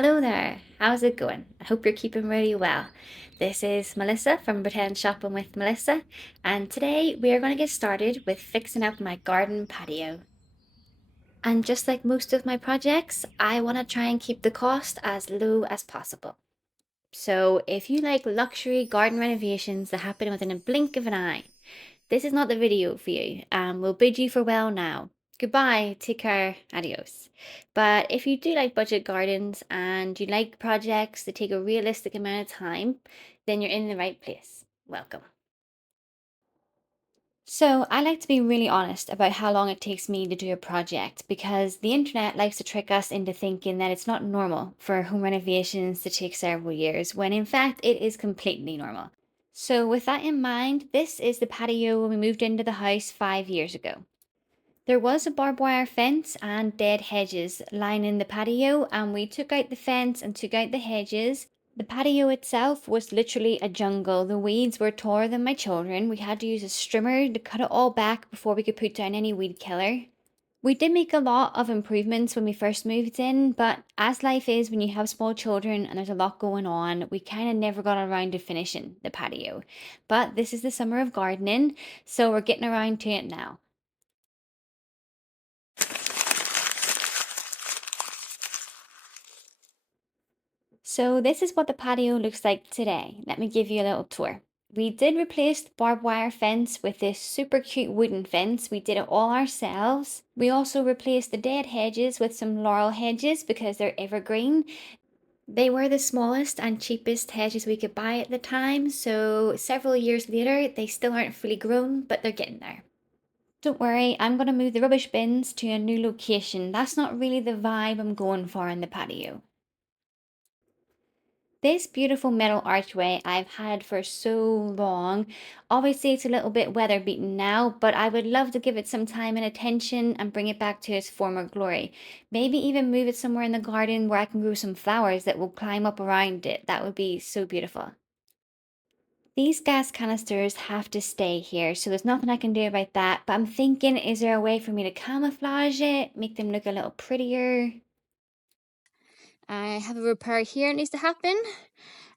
Hello there, how's it going? I hope you're keeping really well. This is Melissa from Pretend Shopping with Melissa, and today we are going to get started with fixing up my garden patio. And just like most of my projects, I want to try and keep the cost as low as possible. So if you like luxury garden renovations that happen within a blink of an eye, this is not the video for you, and we'll bid you farewell now. Goodbye, take care, adios. But if you do like budget gardens and you like projects that take a realistic amount of time, then you're in the right place. Welcome. So, I like to be really honest about how long it takes me to do a project because the internet likes to trick us into thinking that it's not normal for home renovations to take several years, when in fact it is completely normal. So, with that in mind, this is the patio when we moved into the house 5 years ago. There was a barbed wire fence and dead hedges lining the patio, and we took out the fence and took out the hedges. The patio itself was literally a jungle. The weeds were taller than my children. We had to use a strimmer to cut it all back before we could put down any weed killer. We did make a lot of improvements when we first moved in, but as life is when you have small children and there's a lot going on, we kind of never got around to finishing the patio. But this is the summer of gardening, so we're getting around to it now. So this is what the patio looks like today. Let me give you a little tour. We did replace the barbed wire fence with this super cute wooden fence. We did it all ourselves. We also replaced the dead hedges with some laurel hedges because they're evergreen. They were the smallest and cheapest hedges we could buy at the time, so several years later, they still aren't fully grown, but they're getting there. Don't worry, I'm going to move the rubbish bins to a new location. That's not really the vibe I'm going for in the patio. This beautiful metal archway I've had for so long. Obviously, it's a little bit weather beaten now, but I would love to give it some time and attention and bring it back to its former glory. Maybe even move it somewhere in the garden where I can grow some flowers that will climb up around it. That would be so beautiful. These gas canisters have to stay here, so there's nothing I can do about that. But I'm thinking, is there a way for me to camouflage it, make them look a little prettier? I have a repair here it needs to happen.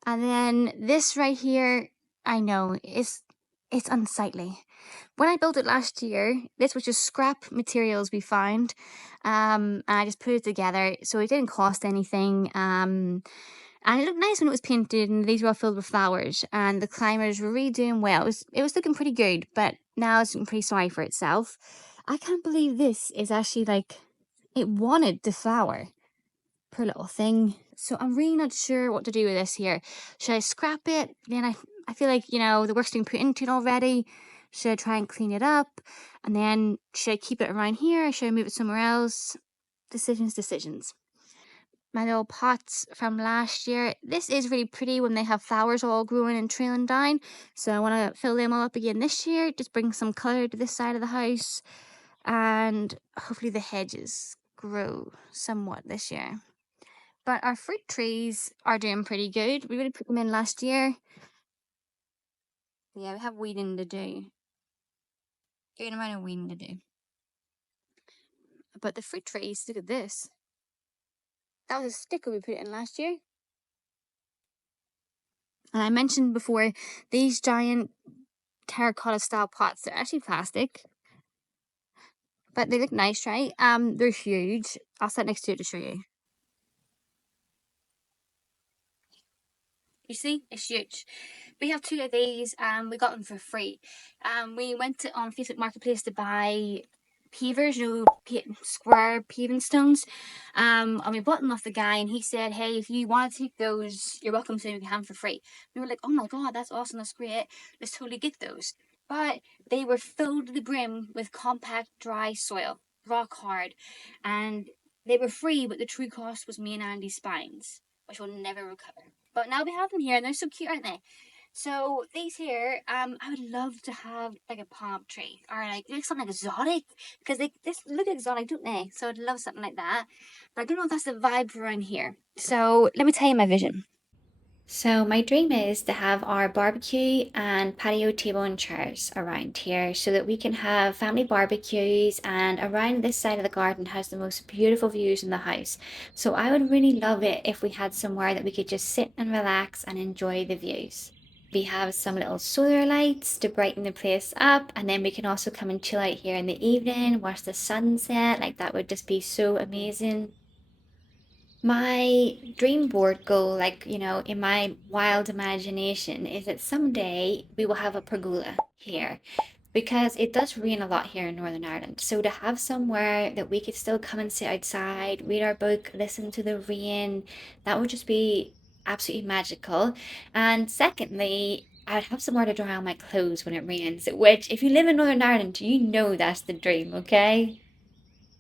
And then this right here, I know, it's unsightly. When I built it last year, this was just scrap materials we found. And I just put it together, so it didn't cost anything. And it looked nice when it was painted, and these were all filled with flowers. And the climbers were really doing well. It was looking pretty good, but now it's looking pretty sorry for itself. I can't believe this is actually like it wanted to flower. Poor little thing. So I'm really not sure what to do with this here. Should I scrap it? Then I feel like, the work's been put into it already. Should I try and clean it up? And then should I keep it around here? Or should I move it somewhere else? Decisions. My little pots from last year. This is really pretty when they have flowers all growing and trailing down. So I want to fill them all up again this year. Just bring some colour to this side of the house. And hopefully the hedges grow somewhat this year. But our fruit trees are doing pretty good. We really put them in last year. Yeah, we have weeding to do. Good amount of weeding to do. But the fruit trees, look at this. That was a sticker we put in last year. And I mentioned before, these giant terracotta style pots, they're actually plastic. But they look nice, right? They're huge. I'll sit next to it to show you. You see, it's huge. We have two of these, and we got them for free. We went on Facebook Marketplace to buy pavers, square paving stones. And we bought them off the guy, and he said, "Hey, if you want to take those, you're welcome to. We can have them for free." We were like, "Oh my god, that's awesome! That's great. Let's totally get those." But they were filled to the brim with compact, dry soil, rock hard, and they were free. But the true cost was me and Andy's spines, which we'll never recover. But now we have them here, and they're so cute, aren't they? So these here, I would love to have like a palm tree or like something exotic because they just look exotic, don't they? So I'd love something like that. But I don't know if that's the vibe around here. So let me tell you my vision. So my dream is to have our barbecue and patio table and chairs around here so that we can have family barbecues, and around this side of the garden has the most beautiful views in the house. So I would really love it if we had somewhere that we could just sit and relax and enjoy the views. We have some little solar lights to brighten the place up, and then we can also come and chill out here in the evening, watch the sunset. Like that would just be so amazing. My dream board goal, like, in my wild imagination, is that someday we will have a pergola here because it does rain a lot here in Northern Ireland. So to have somewhere that we could still come and sit outside, read our book, listen to the rain, that would just be absolutely magical. And secondly, I'd have somewhere to dry all my clothes when it rains, which, if you live in Northern Ireland, you know that's the dream, okay?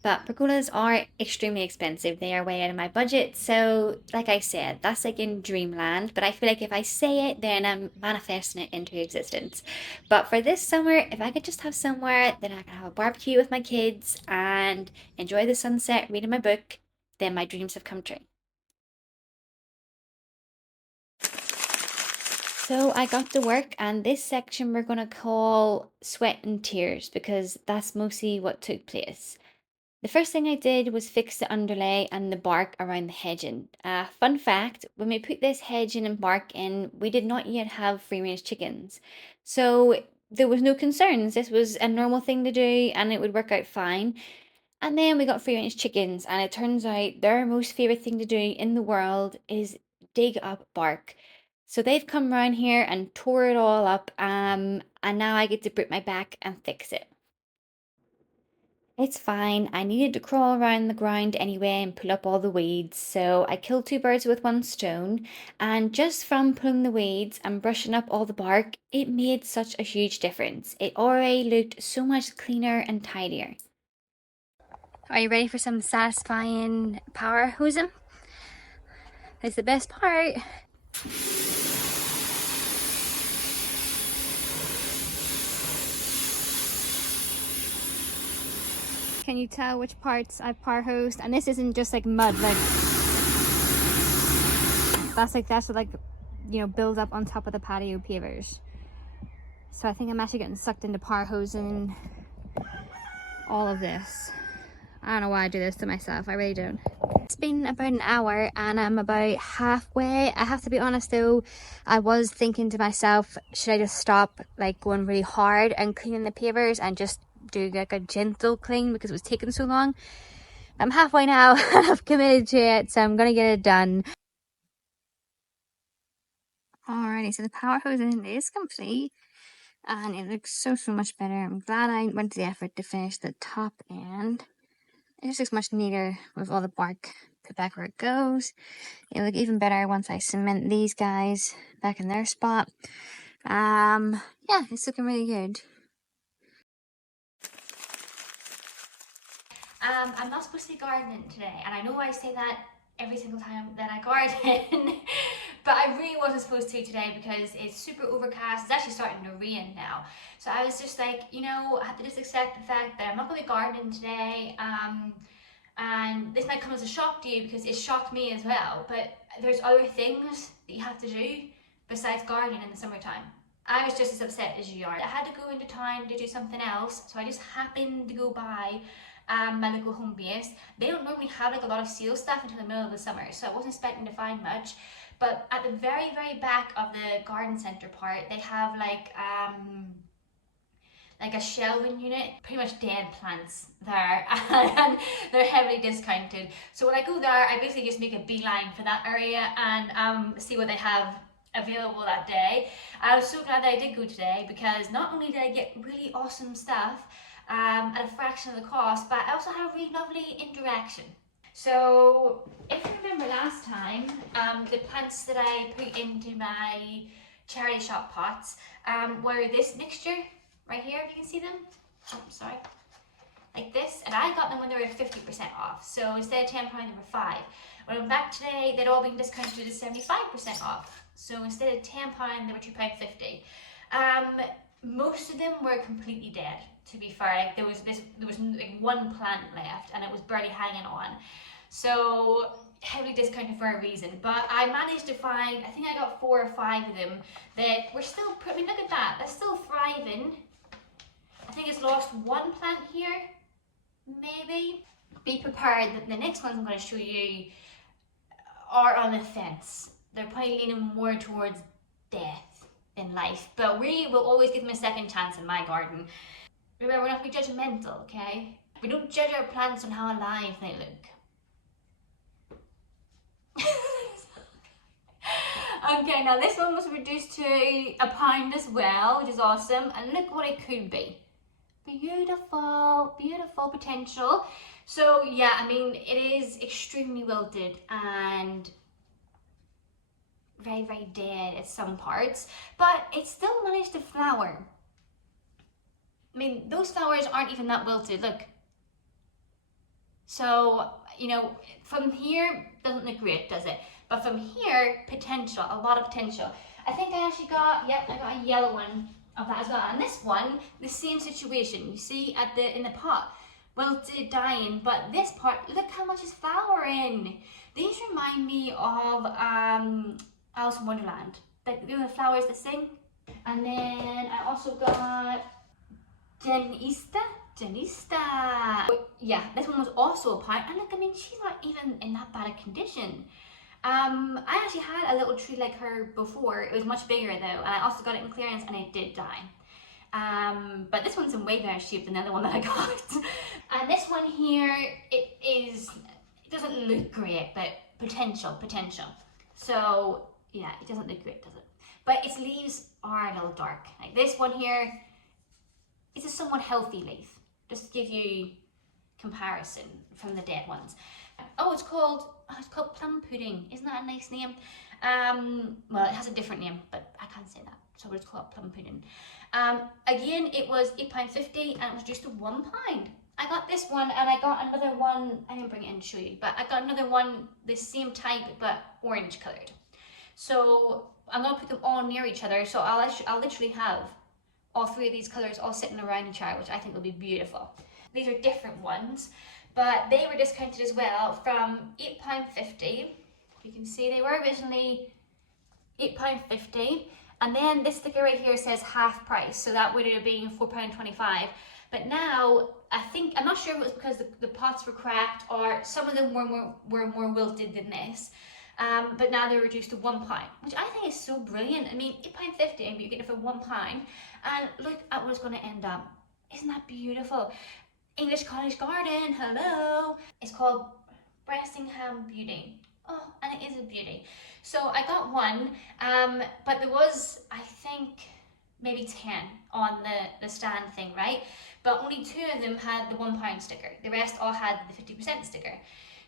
But pergolas are extremely expensive. They are way out of my budget. So, like I said, that's like in dreamland. But I feel like if I say it, then I'm manifesting it into existence. But for this summer, if I could just have somewhere that I can have a barbecue with my kids and enjoy the sunset, reading my book, then my dreams have come true. So I got to work, and this section we're going to call Sweat and Tears because that's mostly what took place. The first thing I did was fix the underlay and the bark around the hedging. Fun fact, when we put this hedging and bark in, we did not yet have free range chickens. So there was no concerns. This was a normal thing to do and it would work out fine. And then we got free range chickens, and it turns out their most favorite thing to do in the world is dig up bark. So they've come around here and tore it all up, and now I get to break my back and fix it. It's fine. I needed to crawl around the ground anyway and pull up all the weeds, so I killed two birds with one stone. And just from pulling the weeds and brushing up all the bark, it made such a huge difference. It already looked so much cleaner and tidier. Are you ready for some satisfying power hosing? It's the best part. Can you tell which parts I've power hosed? And this isn't just like mud, like that's what, like, builds up on top of the patio pavers. So I think I'm actually getting sucked into power hosing all of this. I don't know why I do this to myself, I really don't. It's been about an hour and I'm about halfway. I have to be honest though, I was thinking to myself, should I just stop like going really hard and cleaning the pavers and just do like a gentle clean because it was taking so long. I'm halfway now. I've committed to it, so I'm gonna get it done. Alrighty, so the power hosing is complete and it looks so much better. I'm glad I went to the effort to finish the top end. It just looks much neater with all the bark put back where it goes. It'll look even better once I cement these guys back in their spot. Yeah, it's looking really good. I'm not supposed to be gardening today, and I know I say that every single time that I garden, but I really wasn't supposed to today because it's super overcast. It's actually starting to rain now. So I was just like, I have to just accept the fact that I'm not going to be gardening today. And this might come as a shock to you because it shocked me as well, but there's other things that you have to do besides gardening in the summertime. I was just as upset as you are. I had to go into town to do something else, so I just happened to go by my local home base. They don't normally have like a lot of sales stuff until the middle of the summer, so I wasn't expecting to find much. But at the very back of the garden centre part, they have like a shelving unit, pretty much dead plants there, and they're heavily discounted. So when I go there, I basically just make a beeline for that area and see what they have available that day. I was so glad that I did go today because not only did I get really awesome stuff at a fraction of the cost, but I also had a really lovely interaction. So if you remember last time, the plants that I put into my charity shop pots were this mixture right here, if you can see them. Oh, sorry. Like this, and I got them when they were 50% off. So instead of £10, they were 5. When I went back today, they'd all been discounted to 75% off. So instead of £10, they were £2.50. Most of them were completely dead, to be fair. Like there was like one plant left and it was barely hanging on. So heavily discounted for a reason, but I managed to find, I think I got 4 or 5 of them that were still, I mean, look at that, they're still thriving. I think it's lost 1 plant here, maybe. Be prepared that the next ones I'm going to show you are on the fence. They're probably leaning more towards death than life, but we will always give them a second chance in my garden. Remember, we're not to be judgmental, okay? We don't judge our plants on how alive they look. Okay, now this one was reduced to £1 as well, which is awesome, and look what it could be. Beautiful, beautiful potential. So yeah, I mean, it is extremely wilted and very, very dead at some parts, but it still managed to flower. I mean, those flowers aren't even that wilted, look. So, you know, from here, doesn't look great, does it? But from here, potential, a lot of potential. I think I actually got, yep, I got a yellow one of that as well. And this one, the same situation. You see at in the pot, wilted, dying, but this part, look how much is flowering. These remind me of Alice in Wonderland. Like, you know, the flowers that sing. And then I also got Janista. Yeah, this one was also a pint, and look, I mean, she's not even in that bad a condition. I actually had a little tree like her before. It was much bigger though, and I also got it in clearance, and it did die. But this one's in way better shape than the other one that I got. And this one here, it doesn't look great, but potential. So yeah, it doesn't look great, does it? But its leaves are a little dark. Like this one here, it's a somewhat healthy leaf, just to give you comparison from the dead ones. Oh, it's called plum pudding. Isn't that a nice name? Well, it has a different name, but I can't say that, so we'll just call it plum pudding. Again, it was £8.50 and it was just £1. I got this one, and I got another one. I didn't bring it in to show you, but I got another one the same type but orange coloured. So I'm gonna put them all near each other. So I'll literally have all 3 of these colours all sitting around each other, which I think will be beautiful. These are different ones, but they were discounted as well from £8.50. You can see they were originally £8.50, and then this sticker right here says half price, so that would have been £4.25. But now, I'm not sure if it was because the pots were cracked or some of them were more wilted than this. But now they're reduced to £1, which I think is so brilliant. I mean, £8.50 and you get it for £1, and look at what it's going to end up. Isn't that beautiful? English Cottage Garden, hello. It's called Bressingham Beauty. Oh, and it is a beauty. So I got one, but there was, I think, maybe 10 on the stand thing, right? But only 2 of them had the £1 sticker. The rest all had the 50% sticker.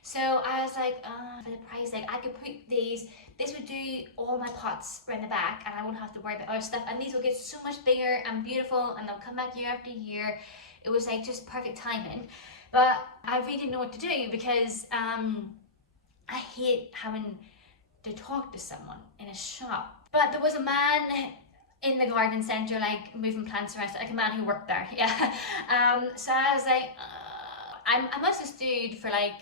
So I was like, for the price, like I could put these, this would do all my pots around the back, and I won't have to worry about other stuff, and these will get so much bigger and beautiful, and they'll come back year after year. It was like just perfect timing. But I really didn't know what to do, because I hate having to talk to someone in a shop. But there was a man in the garden centre, like moving plants around, like a man who worked there, yeah. So I was like, I must have stood for like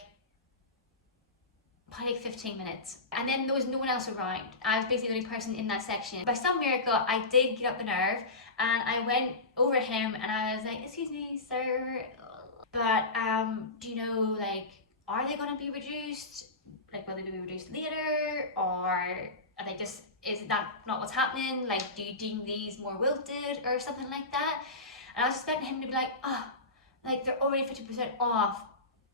probably 15 minutes, and then there was no one else around. I was basically the only person in that section. By some miracle, I did get up the nerve, and I went over him, and I was like, excuse me, sir, but do you know, like, are they going to be reduced? Like, will they be reduced later, or are they just, is that not what's happening? Like, do you deem these more wilted or something like that? And I was expecting him to be like, oh, like they're already 50% off,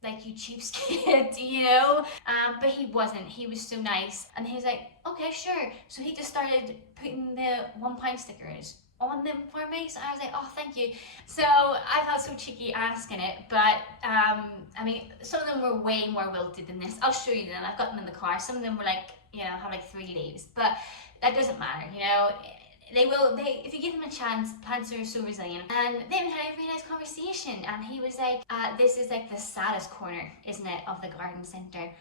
like, you cheapskate, you know? But he wasn't. He was so nice, and he was like, okay, sure. So he just started putting the £1 stickers on them for me. So I was like, oh, thank you. So I felt so cheeky asking it, but I mean, some of them were way more wilted than this. I'll show you them. I've got them in the car. Some of them were like, you know, have like 3 leaves, but that doesn't matter, you know. If you give them a chance, plants are so resilient. And then we had a really nice conversation, and he was like, this is like the saddest corner, isn't it, of the garden centre?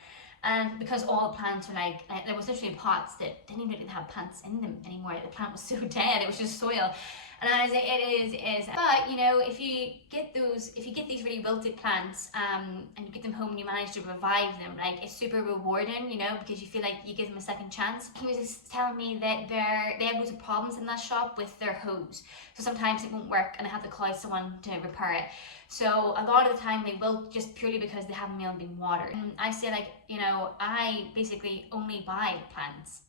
And because all the plants were like there was literally pots that didn't even really have plants in them anymore. The plant was so dead, it was just soil. And as it is. But you know, if you get these really wilted plants, and you get them home and you manage to revive them, like it's super rewarding, you know, because you feel like you give them a second chance. He was just telling me that they have loads of problems in that shop with their hose, so sometimes it won't work and they have to call someone to repair it. So a lot of the time they will, just purely because they haven't been watered. And I say, like, you know, I basically only buy plants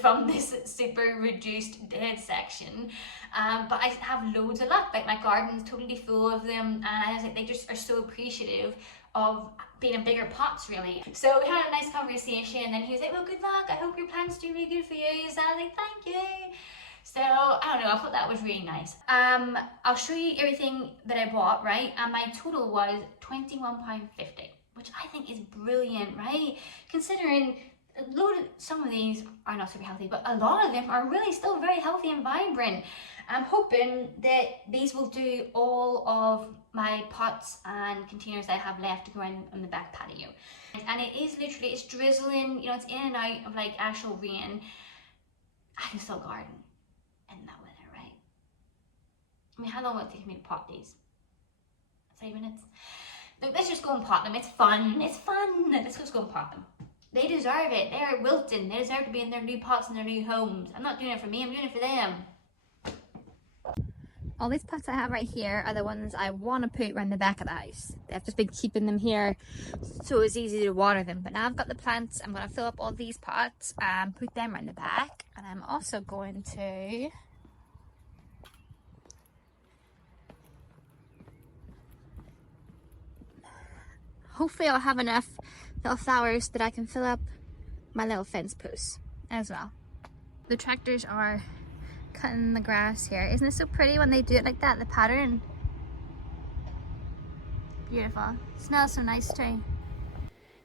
from this super reduced dead section, but I have loads of luck. Like my garden's totally full of them, and I was like, they just are so appreciative of being in bigger pots, really. So we had a nice conversation, and then he was like, well, good luck, I hope your plants do really good for you. So I was like, thank you. So I don't know, I thought that was really nice. I'll show you everything that I bought, right? And my total was £21.50, which I think is brilliant, right? Considering some of these are not super healthy, but a lot of them are really still very healthy and vibrant. I'm hoping that these will do all of my pots and containers that I have left to go in the back patio. And it is literally, it's drizzling, you know, it's in and out of like actual rain. I can still garden in that weather, right? I mean, how long will it take me to pot these? 3 minutes? Look, let's just go and pot them. It's fun. It's fun. Let's just go and pot them. They deserve it. They are wilting. They deserve to be in their new pots and their new homes. I'm not doing it for me. I'm doing it for them. All these pots I have right here are the ones I want to put around the back of the house. I've just been keeping them here so it's easy to water them. But now I've got the plants, I'm going to fill up all these pots and put them around the back. And I'm also going to hopefully I'll have enough little flowers that I can fill up my little fence posts as well. The tractors are cutting the grass here. Isn't it so pretty when they do it like that, the pattern? Beautiful. Smells so nice too.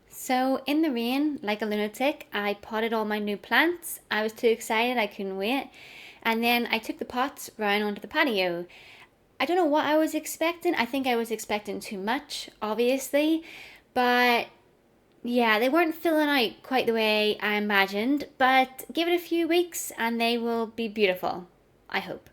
So in the rain, like a lunatic, I potted all my new plants. I was too excited, I couldn't wait. And then I took the pots round onto the patio. I don't know what I was expecting. I think I was expecting too much, obviously. But yeah, they weren't filling out quite the way I imagined. But give it a few weeks and they will be beautiful, I hope.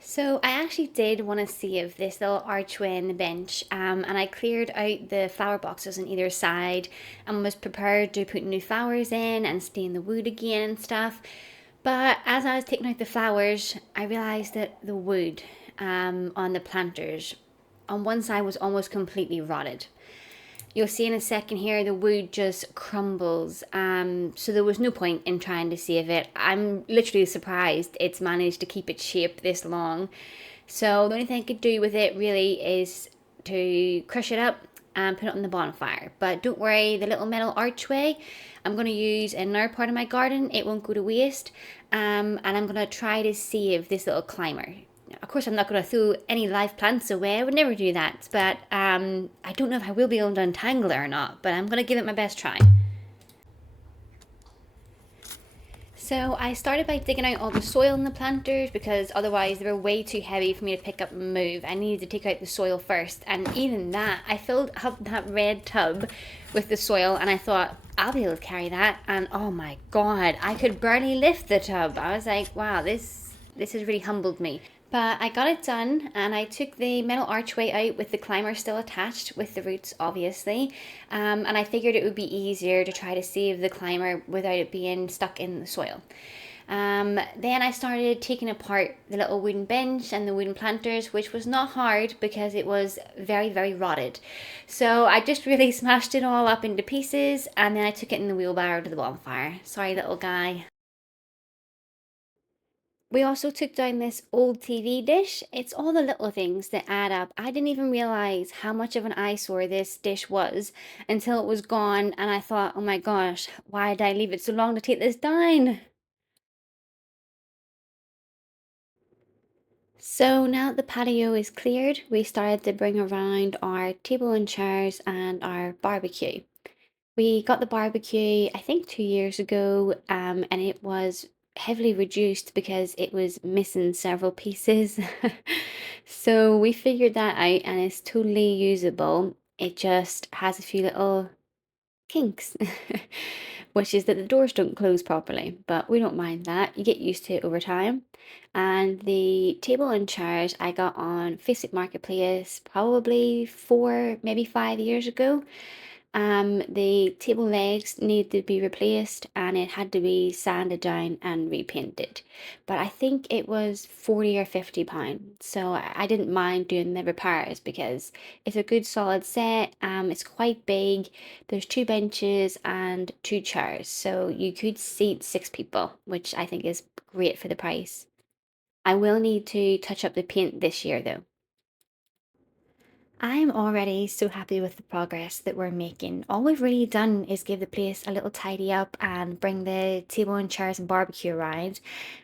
So I actually did want to save this little archway in the bench, and I cleared out the flower boxes on either side and was prepared to put new flowers in and stain the wood again and stuff. But as I was taking out the flowers, I realised that the wood on the planters on one side was almost completely rotted. You'll see in a second here, the wood just crumbles. So there was no point in trying to save it. I'm literally surprised it's managed to keep its shape this long. So the only thing I could do with it really is to crush it up and put it on the bonfire. But don't worry, the little metal archway I'm going to use in another part of my garden. It won't go to waste. And I'm going to try to save this little climber. Of course, I'm not going to throw any live plants away. I would never do that. But I don't know if I will be able to untangle it or not. But I'm going to give it my best try. So I started by digging out all the soil in the planters because otherwise they were way too heavy for me to pick up and move. I needed to take out the soil first. And even that, I filled up that red tub with the soil and I thought, I'll be able to carry that. And oh my God, I could barely lift the tub. I was like, wow, this has really humbled me. But I got it done and I took the metal archway out with the climber still attached with the roots, obviously. And I figured it would be easier to try to save the climber without it being stuck in the soil. Then I started taking apart the little wooden bench and the wooden planters, which was not hard because it was very, very rotted. So I just really smashed it all up into pieces and then I took it in the wheelbarrow to the bonfire. Sorry, little guy. We also took down this old TV dish. It's all the little things that add up. I didn't even realize how much of an eyesore this dish was until it was gone and I thought, oh my gosh, why did I leave it so long to take this down? So now that the patio is cleared, we started to bring around our table and chairs and our barbecue. We got the barbecue, I think 2 years ago, and it was heavily reduced because it was missing several pieces. So we figured that out and it's totally usable. It just has a few little kinks. which is that the doors don't close properly, but we don't mind that. You get used to it over time. And the table and chairs I got on Facebook Marketplace probably 4, maybe 5 years ago. The table legs needed to be replaced and it had to be sanded down and repainted. But I think it was 40 or 50 pounds. So I didn't mind doing the repairs because it's a good solid set. It's quite big. There's two benches and two chairs. So you could seat 6 people, which I think is great for the price. I will need to touch up the paint this year though. I'm already so happy with the progress that we're making. All we've really done is give the place a little tidy up and bring the table and chairs and barbecue around.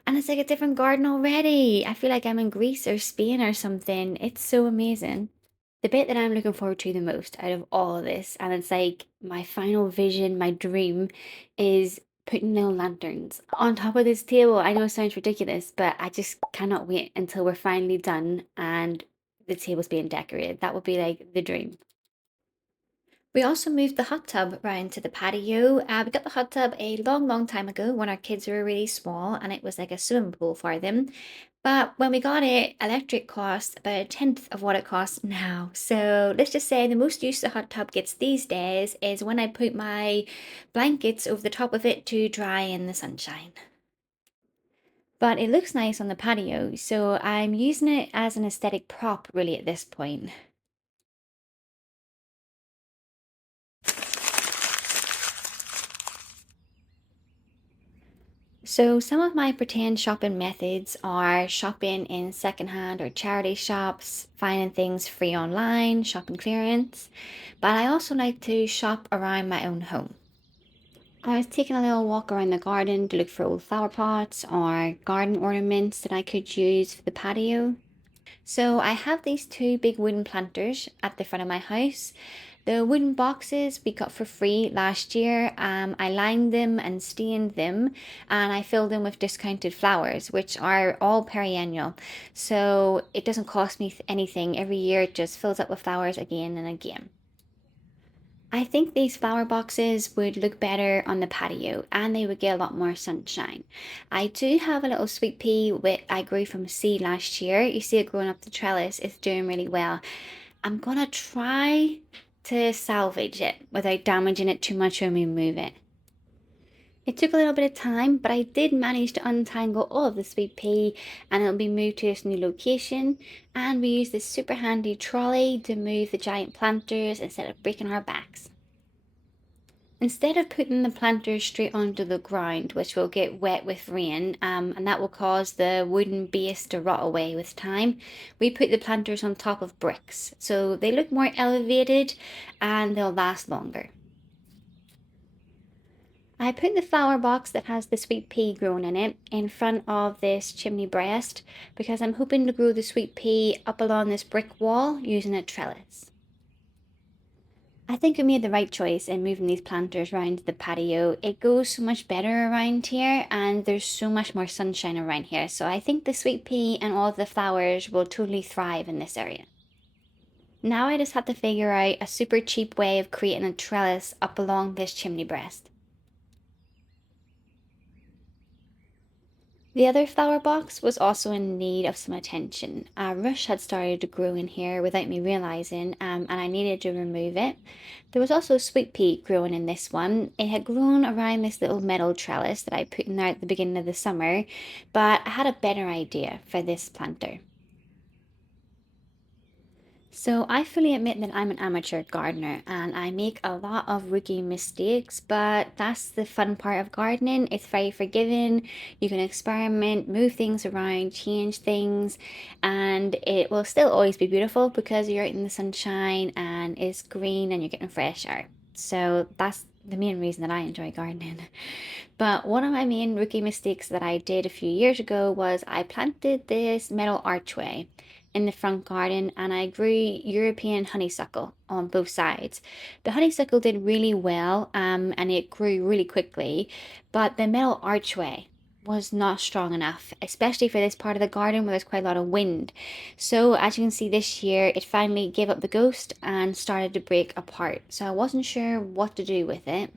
And it's like a different garden already. I feel like I'm in Greece or Spain or something. It's so amazing. The bit that I'm looking forward to the most out of all of this, and it's like my final vision, my dream, is putting little lanterns on top of this table. I know it sounds ridiculous, but I just cannot wait until we're finally done and the table's being decorated. That would be like the dream. We also moved the hot tub round to the patio. We got the hot tub a long, long time ago when our kids were really small and it was like a swimming pool for them. But when we got it, electric cost about a tenth of what it costs now. So let's just say the most use the hot tub gets these days is when I put my blankets over the top of it to dry in the sunshine. But it looks nice on the patio, so I'm using it as an aesthetic prop really at this point. So some of my pretend shopping methods are shopping in secondhand or charity shops, finding things free online, shopping clearance, but I also like to shop around my own home. I was taking a little walk around the garden to look for old flower pots or garden ornaments that I could use for the patio. So I have these two big wooden planters at the front of my house. The wooden boxes we got for free last year. I lined them and stained them and I filled them with discounted flowers, which are all perennial. So it doesn't cost me anything. Every year it just fills up with flowers again and again. I think these flower boxes would look better on the patio and they would get a lot more sunshine. I do have a little sweet pea which I grew from seed last year. You see it growing up the trellis. It's doing really well. I'm gonna try to salvage it without damaging it too much when we move it. It took a little bit of time, but I did manage to untangle all of the sweet pea and it'll be moved to this new location. And we use this super handy trolley to move the giant planters instead of breaking our backs. Instead of putting the planters straight onto the ground, which will get wet with rain, and that will cause the wooden base to rot away with time, we put the planters on top of bricks. So they look more elevated and they'll last longer. I put the flower box that has the sweet pea growing in it in front of this chimney breast because I'm hoping to grow the sweet pea up along this brick wall using a trellis. I think we made the right choice in moving these planters around the patio. It goes so much better around here and there's so much more sunshine around here. So I think the sweet pea and all of the flowers will totally thrive in this area. Now I just have to figure out a super cheap way of creating a trellis up along this chimney breast. The other flower box was also in need of some attention. A rush had started to grow in here without me realizing, and I needed to remove it. There was also sweet pea growing in this one. It had grown around this little metal trellis that I put in there at the beginning of the summer, but I had a better idea for this planter. So I fully admit that I'm an amateur gardener and I make a lot of rookie mistakes, but that's the fun part of gardening. It's very forgiving. You can experiment, move things around, change things, and it will still always be beautiful because you're out in the sunshine and it's green and you're getting fresh air. So that's the main reason that I enjoy gardening. But one of my main rookie mistakes that I did a few years ago was I planted this metal archway in the front garden and I grew European honeysuckle on both sides. The honeysuckle did really well and it grew really quickly, but the metal archway was not strong enough, especially for this part of the garden where there's quite a lot of wind. So as you can see this year, it finally gave up the ghost and started to break apart. So I wasn't sure what to do with it.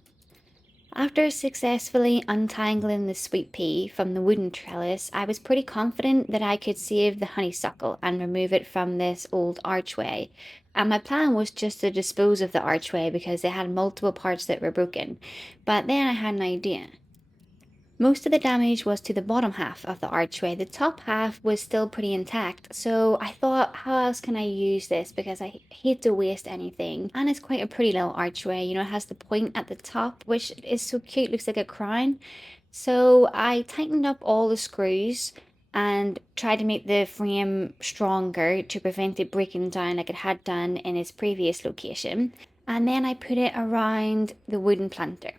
After successfully untangling the sweet pea from the wooden trellis, I was pretty confident that I could save the honeysuckle and remove it from this old archway. And my plan was just to dispose of the archway because it had multiple parts that were broken. But then I had an idea. Most of the damage was to the bottom half of the archway. The top half was still pretty intact, so I thought, how else can I use this? Because I hate to waste anything. And it's quite a pretty little archway, you know, it has the point at the top, which is so cute, looks like a crown. So I tightened up all the screws and tried to make the frame stronger to prevent it breaking down like it had done in its previous location. And then I put it around the wooden planter.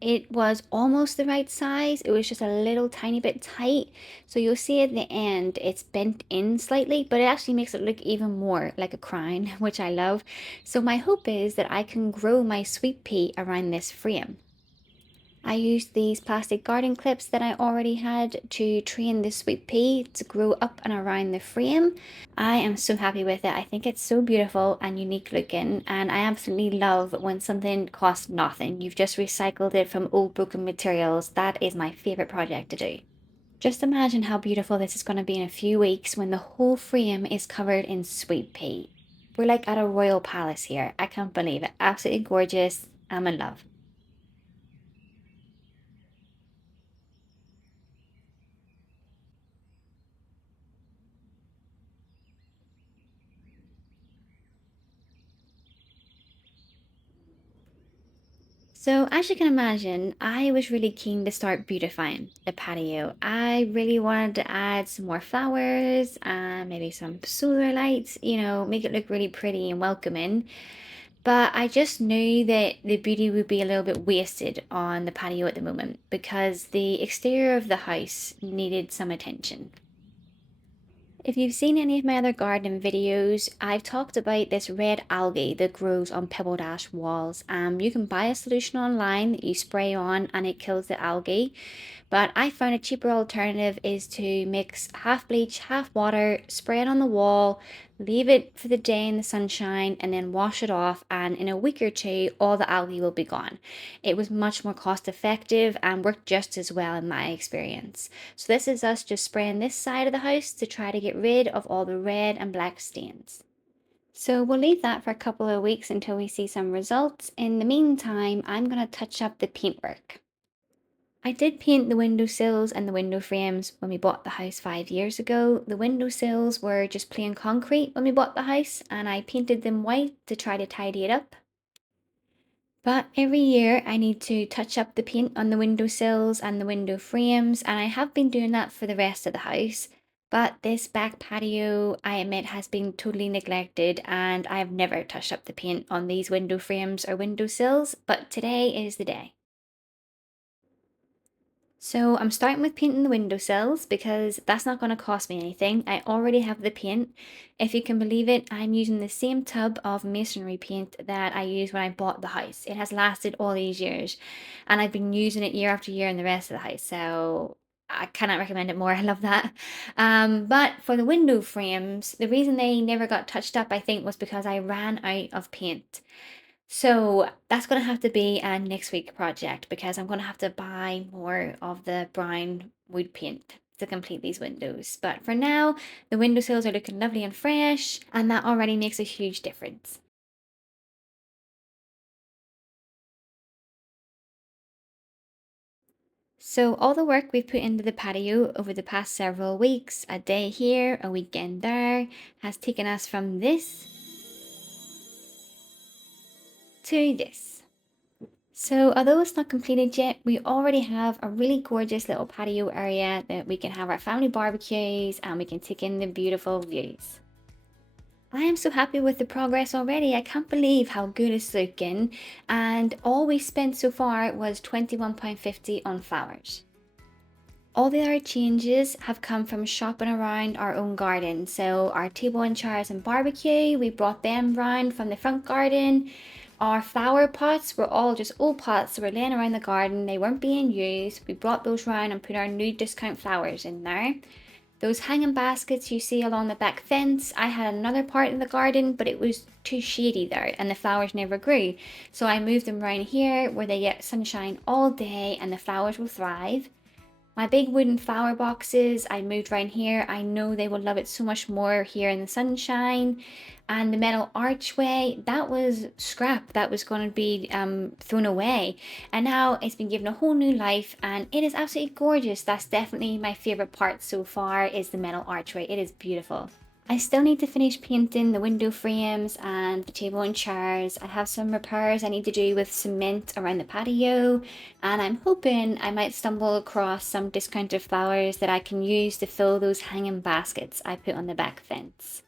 It was almost the right size. It was just a little tiny bit tight. So you'll see at the end, it's bent in slightly, but it actually makes it look even more like a crown, which I love. So my hope is that I can grow my sweet pea around this frame. I used these plastic garden clips that I already had to train the sweet pea to grow up and around the frame. I am so happy with it. I think it's so beautiful and unique looking, and I absolutely love when something costs nothing. You've just recycled it from old broken materials. That is my favorite project to do. Just imagine how beautiful this is going to be in a few weeks when the whole frame is covered in sweet pea. We're like at a royal palace here. I can't believe it. Absolutely gorgeous. I'm in love. So as you can imagine, I was really keen to start beautifying the patio. I really wanted to add some more flowers and maybe some solar lights, you know, make it look really pretty and welcoming. But I just knew that the beauty would be a little bit wasted on the patio at the moment because the exterior of the house needed some attention. If you've seen any of my other gardening videos, I've talked about this red algae that grows on pebble dash walls. You can buy a solution online that you spray on and it kills the algae. But I found a cheaper alternative is to mix half bleach, half water, spray it on the wall, leave it for the day in the sunshine, and then wash it off. And in a week or two, all the algae will be gone. It was much more cost effective and worked just as well in my experience. So this is us just spraying this side of the house to try to get rid of all the red and black stains. So we'll leave that for a couple of weeks until we see some results. In the meantime, I'm going to touch up the paintwork. I did paint the windowsills and the window frames when we bought the house 5 years ago. The windowsills were just plain concrete when we bought the house, and I painted them white to try to tidy it up. But every year I need to touch up the paint on the windowsills and the window frames, and I have been doing that for the rest of the house. But this back patio, I admit, has been totally neglected, and I've never touched up the paint on these window frames or windowsills, but today is the day. So I'm starting with painting the windowsills because that's not going to cost me anything. I already have the paint. If you can believe it, I'm using the same tub of masonry paint that I used when I bought the house. It has lasted all these years and I've been using it year after year in the rest of the house. So I cannot recommend it more. I love that. But for the window frames, the reason they never got touched up, I think, was because I ran out of paint. So that's going to have to be a next week project because I'm going to have to buy more of the brown wood paint to complete these windows. But for now, the windowsills are looking lovely and fresh, and that already makes a huge difference. So all the work we've put into the patio over the past several weeks, a day here, a weekend there, has taken us from this to this. So although it's not completed yet, we already have a really gorgeous little patio area that we can have our family barbecues and we can take in the beautiful views. I am so happy with the progress already. I can't believe how good it's looking, and all we spent so far was £21.50 on flowers. All the other changes have come from shopping around our own garden. So our table and chairs and barbecue, we brought them round from the front garden. Our flower pots were all just old pots that were laying around the garden. They weren't being used. We brought those round and put our new discount flowers in there. Those hanging baskets you see along the back fence, I had another part in the garden, but it was too shady there and the flowers never grew. So I moved them around here where they get sunshine all day and the flowers will thrive. My big wooden flower boxes, I moved around here. I know they will love it so much more here in the sunshine. And the metal archway, that was scrap that was going to be thrown away. And now it's been given a whole new life and it is absolutely gorgeous. That's definitely my favorite part so far is the metal archway. It is beautiful. I still need to finish painting the window frames and the table and chairs. I have some repairs I need to do with cement around the patio, and I'm hoping I might stumble across some discounted flowers that I can use to fill those hanging baskets I put on the back fence.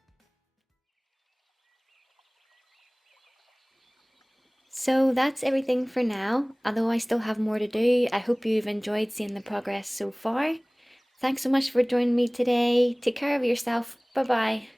So that's everything for now, although I still have more to do. I hope you've enjoyed seeing the progress so far. Thanks so much for joining me today. Take care of yourself. Bye bye.